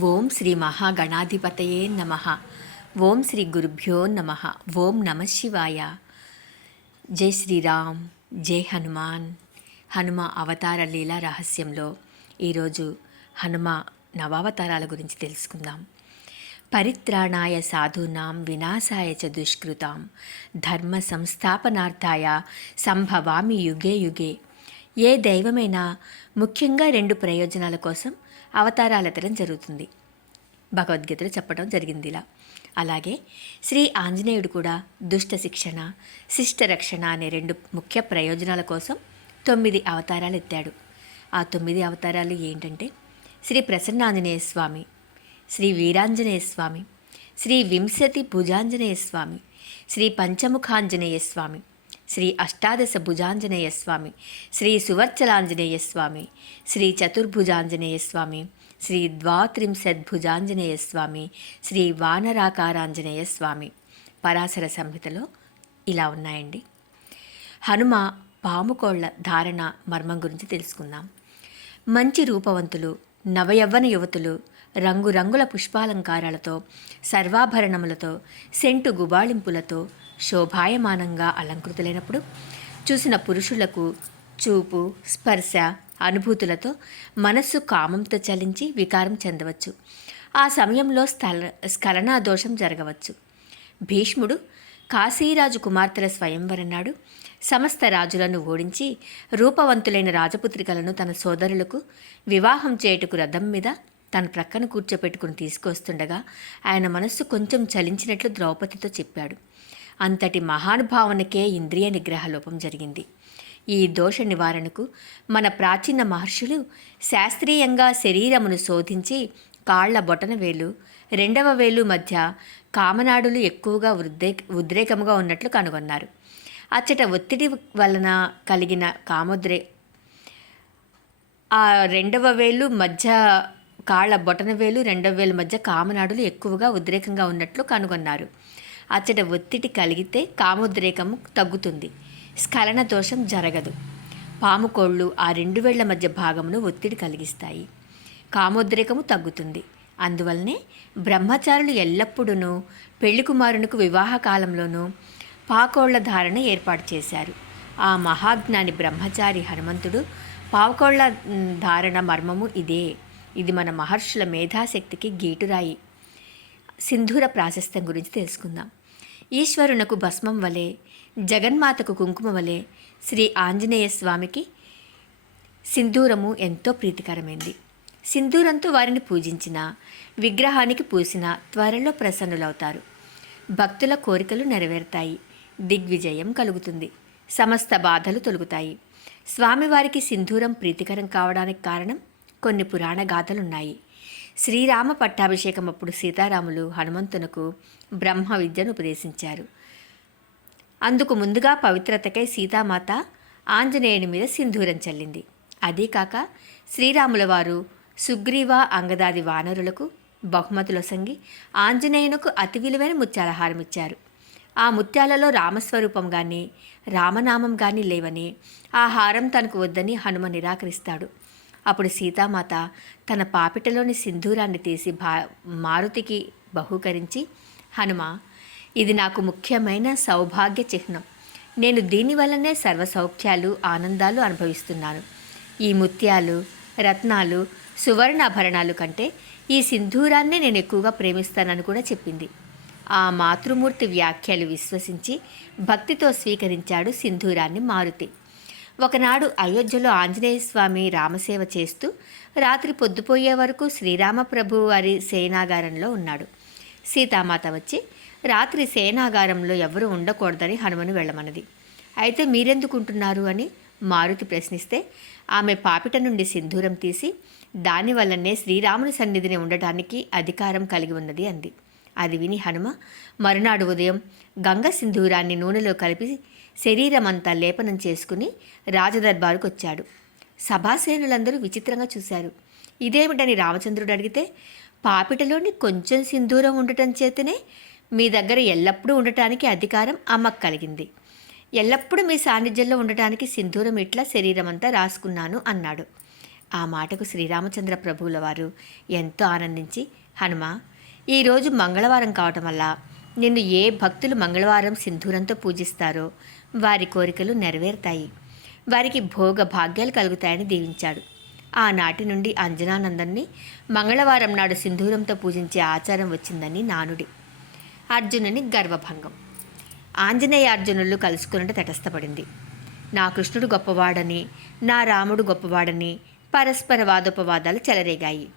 ఓం శ్రీ మహాగణాధిపతయే నమ. ఓం శ్రీ గురుభ్యో నమ. ఓం నమ శివాయ. జై శ్రీరామ్. జై హనుమాన్. హనుమ అవతార లీలా రహస్యంలో ఈరోజు హనుమ నవావతారాల గురించి తెలుసుకుందాం. పరిత్రాణాయ సాధూనాం వినాశాయ చ దుష్కృతాం. ధర్మ సంస్థాపనార్థాయ సంభవామి యుగే యుగే. ఏ దైవమైనా ముఖ్యంగా రెండు ప్రయోజనాల కోసం అవతారాలు ఎత్తడం జరుగుతుంది. భగవద్గీతలో చెప్పడం జరిగింది ఇలా. అలాగే శ్రీ ఆంజనేయుడు కూడా దుష్ట శిక్షణ శిష్ట రక్షణ అనే రెండు ముఖ్య ప్రయోజనాల కోసం తొమ్మిది అవతారాలు ఎత్తాడు. ఆ తొమ్మిది అవతారాలు ఏంటంటే శ్రీ ప్రసన్నాంజనేయ స్వామి శ్రీ వీరాంజనేయ స్వామి శ్రీ వింశతి భుజాంజనేయ స్వామి శ్రీ పంచముఖాంజనేయ స్వామి శ్రీ అష్టాదశ భుజాంజనేయ స్వామి శ్రీ సువర్చలాంజనేయ స్వామి శ్రీ చతుర్భుజాంజనేయ స్వామి శ్రీ ద్వాత్రింశద్భుజాంజనేయ స్వామి శ్రీ వానరాకారాంజనేయ స్వామి. పరాశర సంహితలో ఇలా ఉన్నాయండి. హనుమ పాముకోళ్ళ ధారణ మర్మం గురించి తెలుసుకుందాం. మంచి రూపవంతులు నవయవ్వన యువతులు రంగురంగుల పుష్పాలంకారాలతో సర్వాభరణములతో సెంటు గుబాళింపులతో శోభాయమానంగా అలంకృతులైనప్పుడు చూసిన పురుషులకు చూపు స్పర్శ అనుభూతులతో మనస్సు కామంతో చలించి వికారం చెందవచ్చు. ఆ సమయంలో స్థల స్ఖలనా దోషం జరగవచ్చు. భీష్ముడు కాశీరాజు కుమార్తెల స్వయంవరం నాడు సమస్త రాజులను ఓడించి రూపవంతులైన రాజపుత్రికలను తన సోదరులకు వివాహం చేయుటకు రథం మీద తన ప్రక్కన కూర్చోపెట్టుకుని తీసుకొస్తుండగా ఆయన మనస్సు కొంచెం చలించినట్లు ద్రౌపదితో చెప్పాడు. అంతటి మహానుభావనకే ఇంద్రియ నిగ్రహ లోపం జరిగింది. ఈ దోష నివారణకు మన ప్రాచీన మహర్షులు శాస్త్రీయంగా శరీరమును శోధించి కాళ్ళ బొటన వేలు రెండవ వేలు మధ్య కామనాడులు ఎక్కువగా ఉద్రే ఉద్రేకముగా ఉన్నట్లు కనుగొన్నారు. అచ్చట ఒత్తిడి వలన కలిగిన కామోద్రే ఆ రెండవ వేలు మధ్య కాళ్ళ బొటన వేలు రెండవ వేలు మధ్య కామనాడులు ఎక్కువగా ఉద్రేకంగా ఉన్నట్లు కనుగొన్నారు. అచ్చట ఒత్తిడి కలిగితే కామోద్రేకము తగ్గుతుంది. స్ఖలన దోషం జరగదు. పాము కోళ్ళు ఆ రెండు వేళ్ళ మధ్య భాగమును ఒత్తిడి కలిగిస్తాయి. కామోద్రేకము తగ్గుతుంది. అందువల్లనే బ్రహ్మచారులు ఎల్లప్పుడూ పెళ్ళి కుమారునికి వివాహ కాలంలోనూ పాకోళ్ళ ధారణ ఏర్పాటు చేశారు. ఆ మహాజ్ఞాని బ్రహ్మచారి హనుమంతుడు పావుకోళ్ళ ధారణ మర్మము ఇదే. ఇది మన మహర్షుల మేధాశక్తికి గీటురాయి. సింధూర ప్రాశస్త్యం గురించి తెలుసుకుందాం. ఈశ్వరునకు భస్మం వలె జగన్మాతకు కుంకుమ వలె శ్రీ ఆంజనేయ స్వామికి సింధూరము ఎంతో ప్రీతికరమైంది. సింధూరంతో వారిని పూజించిన విగ్రహానికి పూసిన త్వరలో ప్రసన్నులవుతారు. భక్తుల కోరికలు నెరవేరుతాయి. దిగ్విజయం కలుగుతుంది. సమస్త బాధలు తొలుగుతాయి. స్వామివారికి సింధూరం ప్రీతికరం కావడానికి కారణం కొన్ని పురాణ గాథలున్నాయి. శ్రీరామ పట్టాభిషేకం అప్పుడు సీతారాములు హనుమంతునకు బ్రహ్మ విద్యను ఉపదేశించారు. అందుకు ముందుగా పవిత్రతకై సీతామాత ఆంజనేయుని మీద సింధూరం చల్లింది. అదీ కాక శ్రీరాముల వారు సుగ్రీవ అంగదాది వానరులకు బహుమతులొసంగి ఆంజనేయునకు అతి విలువైన ముత్యాలహారం ఇచ్చారు ఆ ముత్యాలలో రామస్వరూపం కానీ రామనామం కానీ లేవని ఆ హారం తనకు వద్దని హనుమ నిరాకరిస్తాడు. అప్పుడు సీతామాత తన పాపిటలోని సింధూరాన్ని తీసి భా మారుతికి బహూకరించి హనుమ ఇది నాకు ముఖ్యమైన సౌభాగ్య చిహ్నం. నేను దీనివల్లనే సర్వ సౌఖ్యాలు ఆనందాలు అనుభవిస్తున్నాను. ఈ ముత్యాలు రత్నాలు సువర్ణాభరణాలు కంటే ఈ సింధూరాన్నే నేను ఎక్కువగా ప్రేమిస్తానని కూడా చెప్పింది. ఆ మాతృమూర్తి వ్యాఖ్యలు విశ్వసించి భక్తితో స్వీకరించాడు సింధూరాన్ని మారుతి. ఒకనాడు అయోధ్యలో ఆంజనేయ స్వామి రామసేవ చేస్తూ రాత్రి పొద్దుపోయే వరకు శ్రీరామప్రభు వారి సేనాగారంలో ఉన్నాడు. సీతామాత వచ్చి రాత్రి సేనాగారంలో ఎవరూ ఉండకూడదని హనుమను వెళ్ళమన్నది. అయితే మీరెందుకుంటున్నారు అని మారుతి ప్రశ్నిస్తే ఆమె పాపిట నుండి సింధూరం తీసి దానివల్లనే శ్రీరాముని సన్నిధిని ఉండటానికి అధికారం కలిగి ఉన్నది అంది. అది విని హనుమ మరునాడు ఉదయం గంగ సింధూరాన్ని నూనెలో కలిపి శరీరమంతా లేపనం చేసుకుని రాజదర్బారుకు వచ్చాడు. సభాసేనులందరూ విచిత్రంగా చూశారు. ఇదేమిటని రామచంద్రుడు అడిగితే పాపిటలోని కొంచెం సింధూరం ఉండటం చేతనే మీ దగ్గర ఎల్లప్పుడూ ఉండటానికి అధికారం అమ్మకు కలిగింది. ఎల్లప్పుడూ మీ సాన్నిధ్యంలో ఉండటానికి సింధూరం ఇట్లా శరీరమంతా రాసుకున్నాను అన్నాడు. ఆ మాటకు శ్రీరామచంద్ర ప్రభువుల వారు ఎంతో ఆనందించి హనుమ ఈరోజు మంగళవారం కావటం వల్ల నిన్ను ఏ భక్తులు మంగళవారం సింధూరంతో పూజిస్తారో వారి కోరికలు నెరవేరుతాయి. వారికి భోగ భాగ్యాలు కలుగుతాయని దీవించాడు. ఆనాటి నుండి అంజనానందన్ని మంగళవారం నాడు సింధూరంతో పూజించే ఆచారం వచ్చిందని నానుడి. అర్జునుని గర్వభంగం. ఆంజనేయ అర్జునులు కలుసుకున్నట్టు తటస్థపడింది. నా కృష్ణుడు గొప్పవాడని నా రాముడు గొప్పవాడని పరస్పర వాదోపవాదాలు చెలరేగాయి.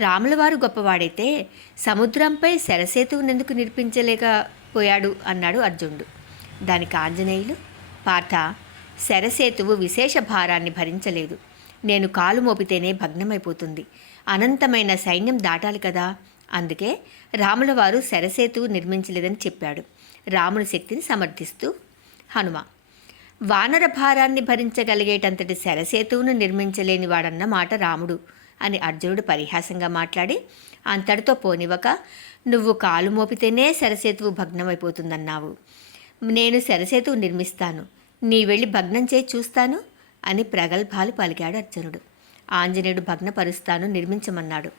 రాములవారు గొప్పవాడైతే సముద్రంపై శరసేతువునెందుకు నిర్పించలేకపోయాడు అన్నాడు అర్జునుడు. దానికి ఆంజనేయులు. పార్థ శరసేతువు విశేష భారాన్ని భరించలేదు. నేను కాలు మోపితేనే భగ్నమైపోతుంది. అనంతమైన సైన్యం దాటాలి కదా? అందుకే రాముల వారు శరసేతువు నిర్మించలేదని చెప్పాడు. రాముని శక్తిని సమర్థిస్తూ హనుమ వానర భారాన్ని భరించగలిగేటంతటి శరసేతువును నిర్మించలేని వాడన్న మాట రాముడు అని అర్జునుడు పరిహాసంగా మాట్లాడి అంతటితో పోనివ్వక నువ్వు కాలు మోపితేనే శరసేతువు భగ్నమైపోతుందన్నావు. నేను శరసేతు నిర్మిస్తాను. నీ వెళ్ళి భగ్నం చేయి చూస్తాను అని ప్రగల్భాలు పలికాడు అర్జునుడు. ఆంజనేయుడు భగ్నపరుస్తాను నిర్మించమన్నాడు.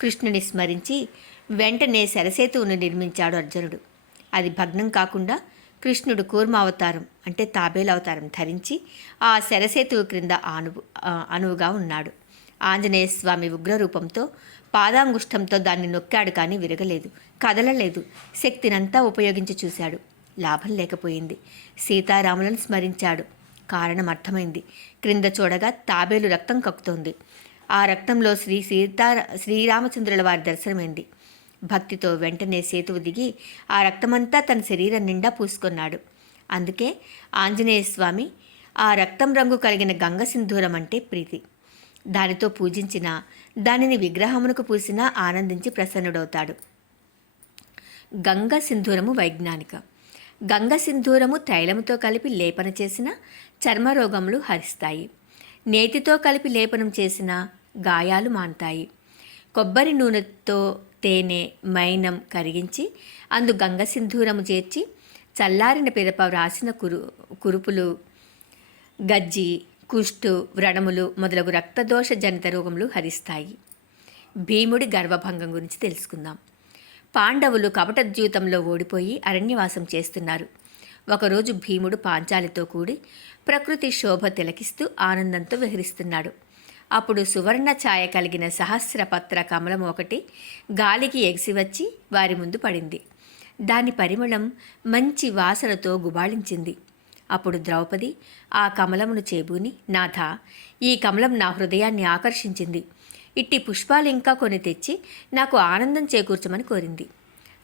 కృష్ణుని స్మరించి వెంటనే శరసేతువును నిర్మించాడు అర్జునుడు. అది భగ్నం కాకుండా కృష్ణుడు కూర్మావతారం అంటే తాబేలు అవతారం ధరించి ఆ శరసేతువు క్రింద ఆనువు అనువుగా ఉన్నాడు. ఆంజనేయ స్వామి ఉగ్రరూపంతో పాదాంగుష్టంతో దాన్ని నొక్కాడు కానీ విరగలేదు కదలలేదు. శక్తినంతా ఉపయోగించి చూశాడు. లాభం లేకపోయింది. సీతారాములను స్మరించాడు. కారణం అర్థమైంది. క్రింద చూడగా తాబేలు రక్తం కక్కుతోంది. ఆ రక్తంలో శ్రీ సీతా శ్రీరామచంద్రుల వారి దర్శనమైంది. భక్తితో వెంటనే సేతువు దిగి ఆ రక్తమంతా తన శరీరం నిండా పూసుకున్నాడు. అందుకే ఆంజనేయ స్వామి ఆ రక్తం రంగు కలిగిన గంగ సింధూరం అంటే ప్రీతి. దానితో పూజించిన దానిని విగ్రహమునకు పూసినా ఆనందించి ప్రసన్నుడవుతాడు. గంగ సింధూరము వైజ్ఞానిక. గంగ సింధూరము తైలముతో కలిపి లేపన చేసిన చర్మరోగములు హరిస్తాయి. నేతితో కలిపి లేపనం చేసిన గాయాలు మాన్తాయి. కొబ్బరి నూనెతో తేనె మైనం కరిగించి అందు గంగ సింధూరము చేర్చి చల్లారిన పిదప వ్రాసిన కురు కురుపులు గజ్జి కుష్టు వ్రణములు మొదలగు రక్తదోష జనిత రోగములు హరిస్తాయి. భీముడి గర్వభంగం గురించి తెలుసుకుందాం. పాండవులు కపట జీవితంలో ఓడిపోయి అరణ్యవాసం చేస్తున్నారు. ఒకరోజు భీముడు పాంచాలితో కూడి ప్రకృతి శోభ తిలకిస్తూ ఆనందంతో విహరిస్తున్నాడు. అప్పుడు సువర్ణ ఛాయ కలిగిన సహస్రపత్ర కమలం ఒకటి గాలికి ఎగిసి వచ్చి వారి ముందు పడింది. దాని పరిమళం మంచి వాసనతో గుబాళించింది. అప్పుడు ద్రౌపది ఆ కమలమును చేబూని నాథ ఈ కమలం నా హృదయాన్ని ఆకర్షించింది. ఇట్టి పుష్పాలు ఇంకా కొని తెచ్చి నాకు ఆనందం చేకూర్చమని కోరింది.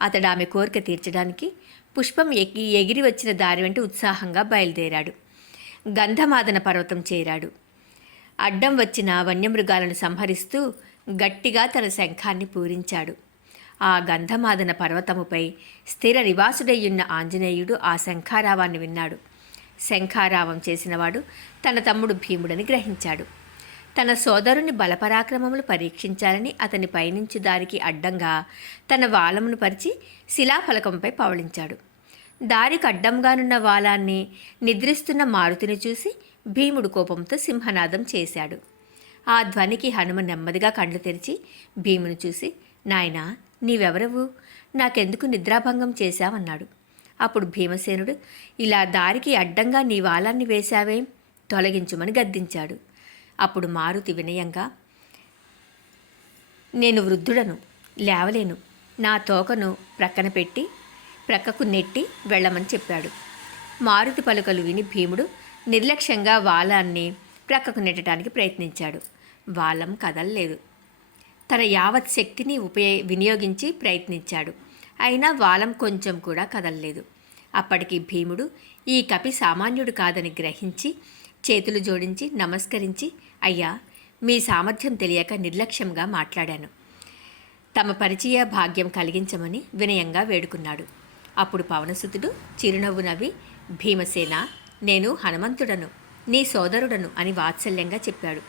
అతడు ఆమె కోరిక తీర్చడానికి పుష్పం ఎగి ఎగిరి వచ్చిన దారి వెంట ఉత్సాహంగా బయలుదేరాడు. గంధమాదన పర్వతం చేరాడు. అడ్డం వచ్చిన వన్యమృగాలను సంహరిస్తూ గట్టిగా తన శంఖాన్ని పూరించాడు. ఆ గంధమాదన పర్వతముపై స్థిర నివాసుడయ్యున్న ఆంజనేయుడు ఆ శంఖారావాన్ని విన్నాడు. శంఖారావం చేసినవాడు తన తమ్ముడు భీముడని గ్రహించాడు. తన సోదరుని బలపరాక్రమములు పరీక్షించాలని అతని పైనుంచి దారికి అడ్డంగా తన వాలమును పరిచి శిలాఫలకంపై పవళించాడు దారికి అడ్డంగానున్న వాలాన్ని నిద్రిస్తున్న మారుతిని చూసి భీముడు కోపంతో సింహనాదం చేశాడు. ఆ ధ్వనికి హనుమ నెమ్మదిగా కళ్ళు తెరిచి భీమును చూసి నాయనా నీవెవరవు? నాకెందుకు నిద్రాభంగం చేశావన్నాడు. అప్పుడు భీమసేనుడు ఇలా దారికి అడ్డంగా నీ వాలాన్ని వేశావేం? తొలగించుమని గద్దించాడు. అప్పుడు మారుతి వినయంగా నేను వృద్ధుడను లేవలేను. నా తోకను ప్రక్కన పెట్టి ప్రక్కకు నెట్టి వెళ్ళమని చెప్పాడు. మారుతి పలుకలు విని భీముడు నిర్లక్ష్యంగా వాలాన్ని ప్రక్కకు నెట్టడానికి ప్రయత్నించాడు. వాలం కదలలేదు. తన యావత్ శక్తిని ఉపయోగ వినియోగించి ప్రయత్నించాడు. అయినా వాలం కొంచెం కూడా కదలలేదు. అప్పటికి భీముడు ఈ కపి సామాన్యుడు కాదని గ్రహించి చేతులు జోడించి నమస్కరించి అయ్యా మీ సామర్థ్యం తెలియక నిర్లక్ష్యంగా మాట్లాడాను. తమ పరిచయ భాగ్యం కలిగించమని వినయంగా వేడుకున్నాడు. అప్పుడు పవనసుతుడు చిరునవ్వు నవ్వి భీమసేన నేను హనుమంతుడను నీ సోదరుడను అని వాత్సల్యంగా చెప్పాడు.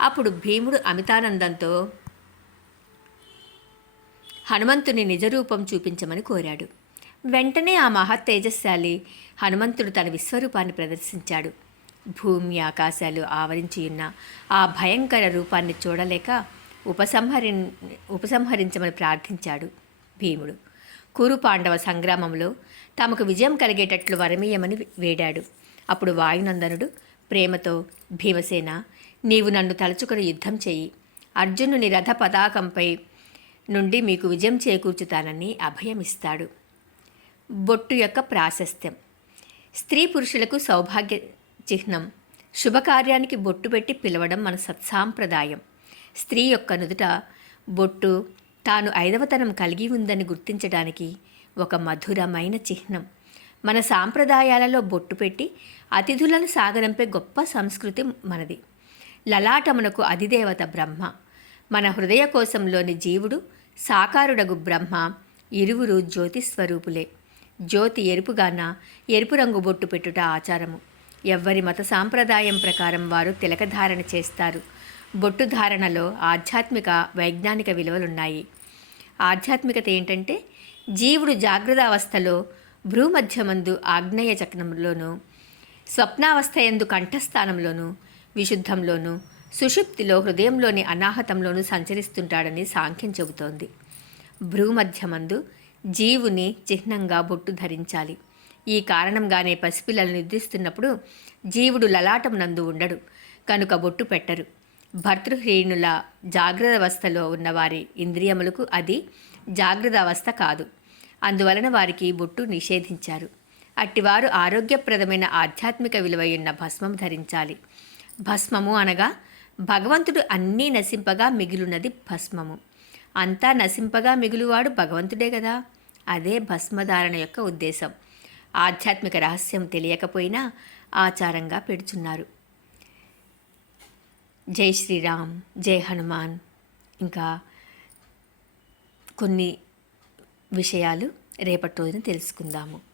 అప్పుడు భీముడు అమితానందంతో హనుమంతుని నిజరూపం చూపించమని కోరాడు. వెంటనే ఆ మహా తేజస్శాలి హనుమంతుడు తన విశ్వరూపాన్ని ప్రదర్శించాడు. భూమి ఆకాశాలు ఆవరించి ఉన్న ఆ భయంకర రూపాన్ని చూడలేక ఉపసంహరి ఉపసంహరించమని ప్రార్థించాడు భీముడు. కురు పాండవ సంగ్రామంలో తమకు విజయం కలిగేటట్లు వరమీయమని వేడాడు. అప్పుడు వాయునందనుడు ప్రేమతో భీమసేన నీవు నన్ను తలుచుకొని యుద్ధం చెయ్యి. అర్జునుని రథ పతాకంపై నుండి మీకు విజయం చేకూర్చుతానని అభయమిస్తాడు. బొట్టు యొక్క ప్రాశస్త్యం. స్త్రీ పురుషులకు సౌభాగ్య చిహ్నం. శుభకార్యానికి బొట్టు పెట్టి పిలవడం మన సత్సాంప్రదాయం. స్త్రీ యొక్క నుదుట బొట్టు తాను ఐదవతనం కలిగి ఉందని గుర్తించడానికి ఒక మధురమైన చిహ్నం. మన సాంప్రదాయాలలో బొట్టు పెట్టి అతిథులను సాగనంపే గొప్ప సంస్కృతి మనది. లలాటమునకు అధిదేవత బ్రహ్మ. మన హృదయ కోశంలోని జీవుడు సాకారుడగు బ్రహ్మ ఇరువురు జ్యోతి స్వరూపులే జ్యోతి ఎరుపుగాన ఎరుపు రంగు బొట్టు పెట్టుట ఆచారము. ఎవ్వరి మత సాంప్రదాయం ప్రకారం వారు తిలకధారణ చేస్తారు. బొట్టు ధారణలో ఆధ్యాత్మిక వైజ్ఞానిక విలువలున్నాయి. ఆధ్యాత్మికత ఏంటంటే జీవుడు జాగ్రత్త అవస్థలో భ్రూమధ్యమందు ఆగ్నేయ చక్రంలోనూ స్వప్నావస్థ ఎందు కంఠస్థానంలోనూ విశుద్ధంలోనూ సుషుప్తిలో హృదయంలోని అనాహతంలోనూ సంచరిస్తుంటాడని సాంఖ్యం చెబుతోంది. భ్రూమధ్యమందు జీవుని చిహ్నంగా బొట్టు ధరించాలి. ఈ కారణంగానే పసిపిల్లలు నిద్రిస్తున్నప్పుడు జీవుడు లలాటం నందు ఉండడు కనుక బొట్టు పెట్టరు. భర్తృహీనుల జాగ్రత్త అవస్థలో ఉన్నవారి ఇంద్రియములకు అది జాగ్రత్త అవస్థ కాదు. అందువలన వారికి బొట్టు నిషేధించారు. అట్టివారు ఆరోగ్యప్రదమైన ఆధ్యాత్మిక విలువయున్న భస్మం ధరించాలి. భస్మము అనగా భగవంతుడు అన్నీ నశింపగా మిగిలినది భస్మము. అంతా నశింపగా మిగులువాడు భగవంతుడే కదా? అదే భస్మధారణ యొక్క ఉద్దేశం. ఆధ్యాత్మిక రహస్యం తెలియకపోయినా ఆచారంగా పెడుచున్నారు. జై శ్రీరామ్ జై హనుమాన్. ఇంకా కొన్ని విషయాలు రేపటి రోజున తెలుసుకుందాము.